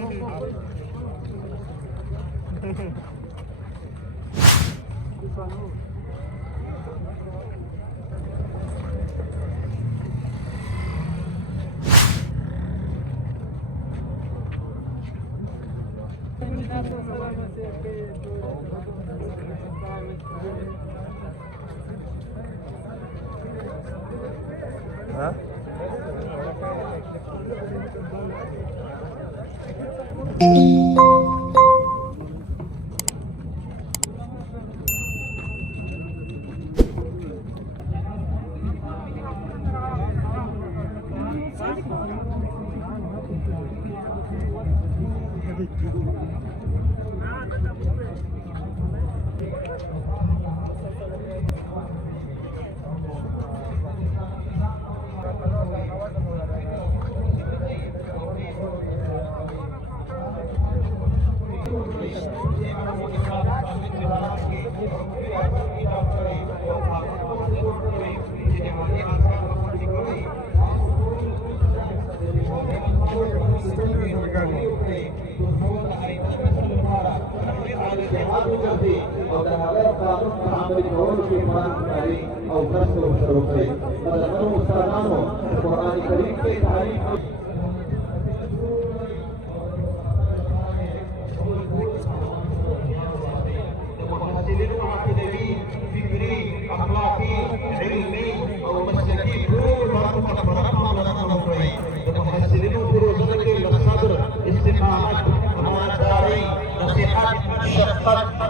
ها؟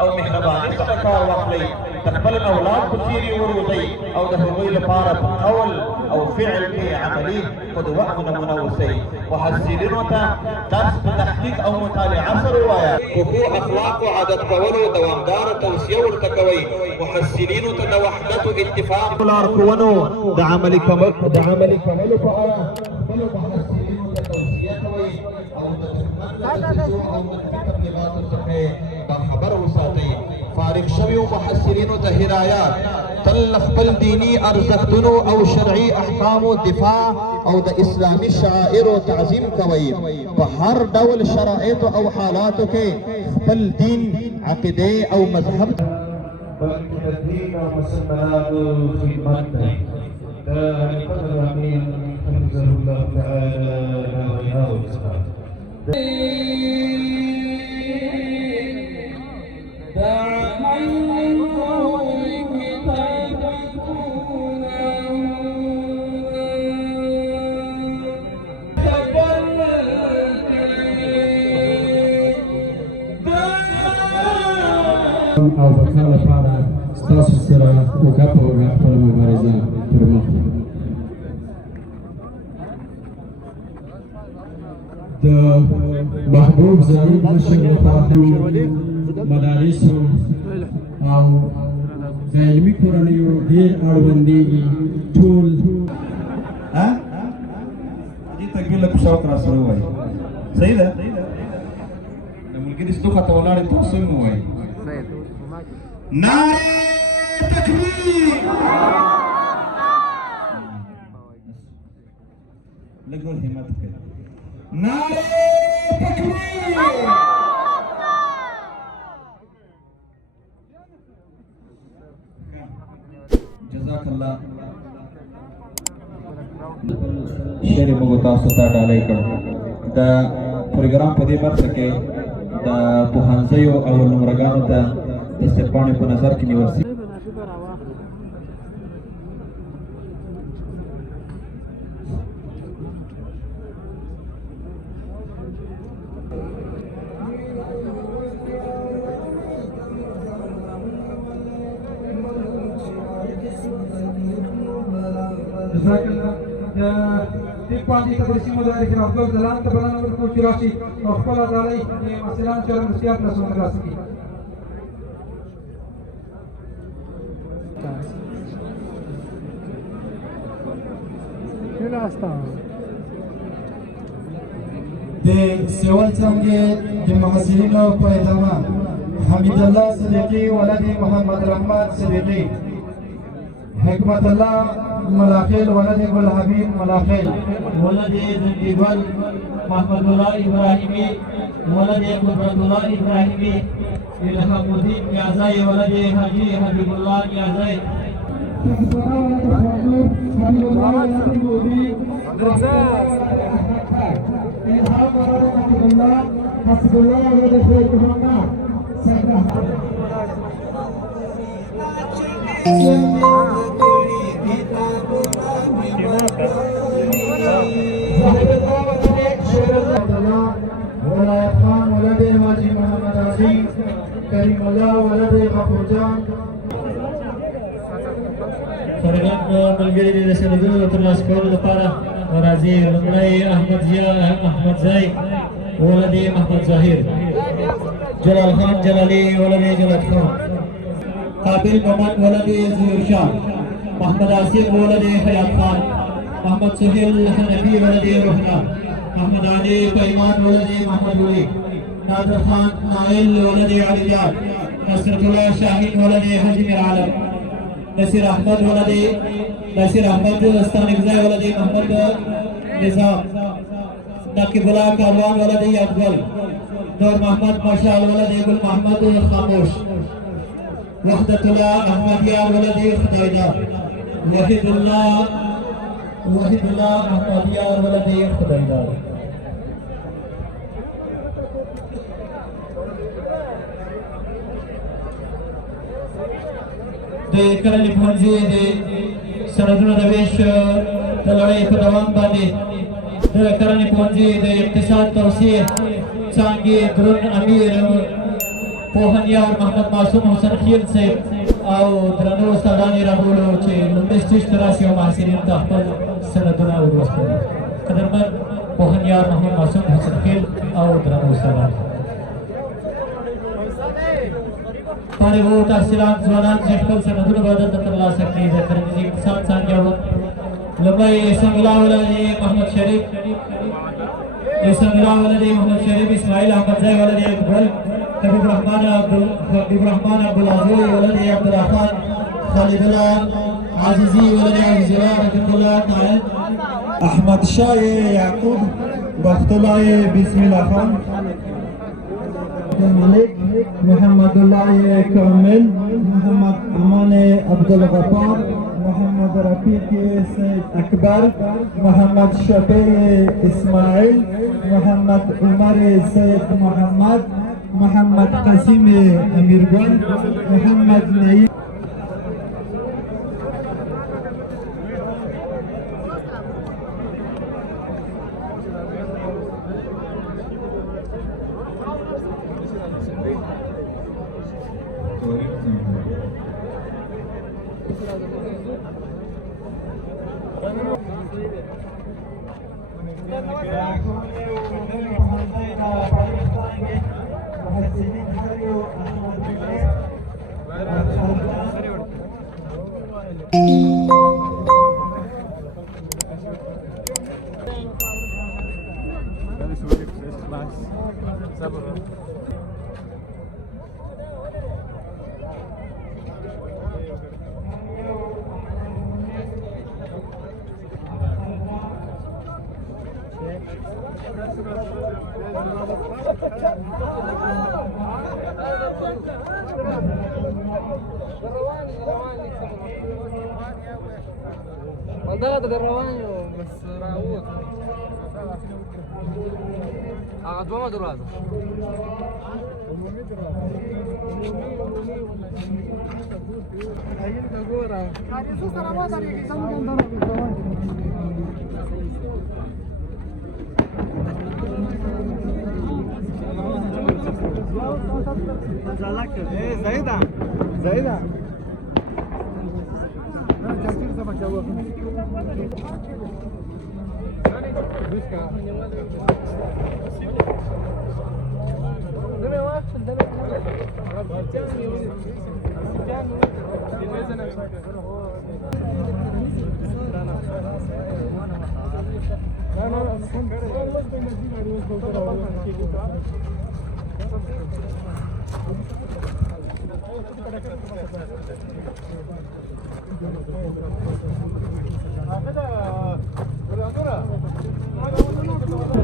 او مهرباني څخه کار واخلئ د خپل اولاد په څیر یې وروزئ او د هغوی لپاره په قول او فعل کې عملي قدوه او نمونه اوسئ. محصلینو ته درس په تحقیق او مطالعه سره ووایه. په ښو اخلاقو عادت کولو دوامداره توصیه ورته کوئ. محصلینو ته د وحدت و اتفاق لارښوونو د عملي کولو په اړه خپلو محصلینو ته توصیه کوئ او د دښمن له دسیسو او منفي تبلیغاتو څخه باخبر وساتئ. فارغ شویو محصلینو ته هدایات تل خپل دینی ارزښتونو او شرعي احکامو دفاع او د اسلامي شعائرو تعظیم کوئ. په هر ډول شرایطو او حالاتو کې خپل دین، عقیده او مذهب بلکې د دین او مسلمانانو خدمت دی. د خلیفه الامین حفظه الله تعالی له ویناوو څخه او د کار لپاره ستاسو سره وګه په وګه خپله مبارزه پر مخ د محبوب زعیم مشر لپاره مدارسو او د علمي کورنیو ډېر اړوندېږي ټول دې تکبیر له شوق را سره ووایي. صحیح ده؟ د ملګري ستوخه ته ولاړې تاسو هم ووایي. نعره تکبیر لږ ور همت کوي. نعره تکبیر جزاک الله. شعر موږ تاسو ته ډالۍ کړ. د پروګرام په دې برخه کې د پوهنځیو او نمرګانو ته د سرپاڼې په نظر کې نیول شوي. دې باندې تدریسي مدارس افضل دلان ته بلنه ورکړو چې راشي او خپله ډالۍ د محصلانو سره مرستیات رسونه ترلاسه کړي. د سیول څانګې د محصلینو په ادامه حمید الله صدیقي ولد محمد رحمت صدیقي، حکمت الله ملاخیل ولد ګل حبیب ملاخیل ولد زندیبل محمدullah Ibrahimi ولد قدرتullah Ibrahimi Ilhamuddin Niazai ولد Haji Habibullah Niazai ولاية خان ولد حاجي محمد عظيم كريم الله ولد غفور جان فرغان ملګری د سندونو د ترلاسه کولو لپاره راځي لومړی احمد زای ولد محمد ظاهر جلال خان جلالی ولد جلال خان قابل محمد ولد ظهور شاه محمد آصف ولد حیات خان محمد سهیل حنفی ولد روحنا محمد علي كيمان ولد محمد ولي نادر خان نائل ولد علي جان نصرة الله شاهين ولد حجم العالم نصير احمد ولد استانقزاي ولد محمد نظام نقيب الله كاروان ولد يقبل نور محمد مشال ولد ابن محمد خاموش وحدة الله احمد يار ولد خديجة وحيد الله احمد يار ولد خديجة د کرنې پوهنځي د سندونو د ویش د لړۍ په دوام باندې د کرنې پوهنځي د اقتصاد توسعې څانګې درون امیر پوهنیار محمد معصوم حسن خیل صاحب او درنو استادان یې راغولو چې لومړی سټیج ته راسي او محصلینو ته خپل سندونه ورسپاري قدرمن پوهنیار محمد معصوم حسن خیل او درنو استادان فارغو تحصیلات ځوانان چې خپل سندونه باید ترلاسه کړي د کرنیزې اقتصاد څانګې لومړی اسم الله ولد محمد شریف اسماعیل احمد زای ولد اکبر حبیب الرحمن عبدالعزیز ولد عبدالله خان خالد الله عزیزی ولد عزیز الله رحمة الله تعالی احمد شاه یعقوب بخت الله بسم الله خان الملك محمد الله كامل محمد امان عبد الغفار محمد رفيق سيد اكبر محمد شفيع اسماعيل محمد عمر سيد محمد قاسم امير گل محمد نعيم منطقة الرواني بس راوت دوما دروازة زايدة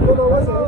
Todo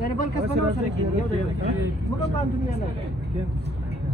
يعني بالك اسمه مو طبعا دنيا لا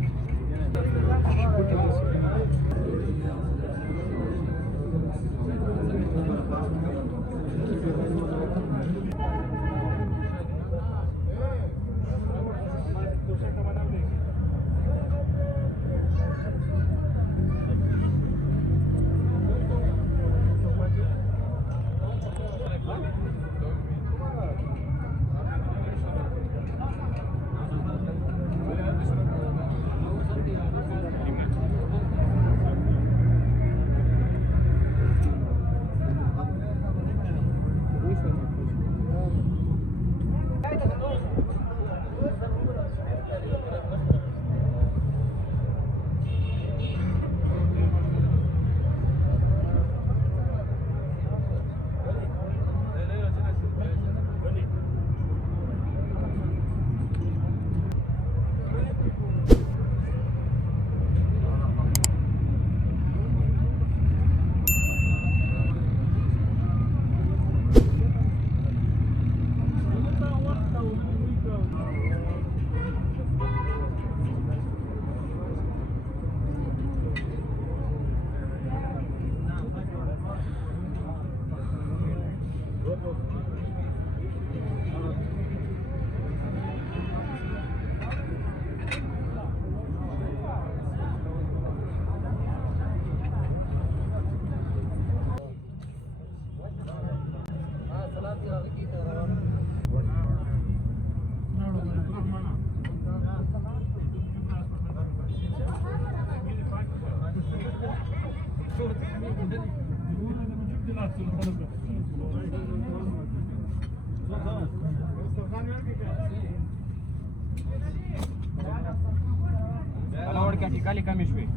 انا ورقه قال لي كم شوي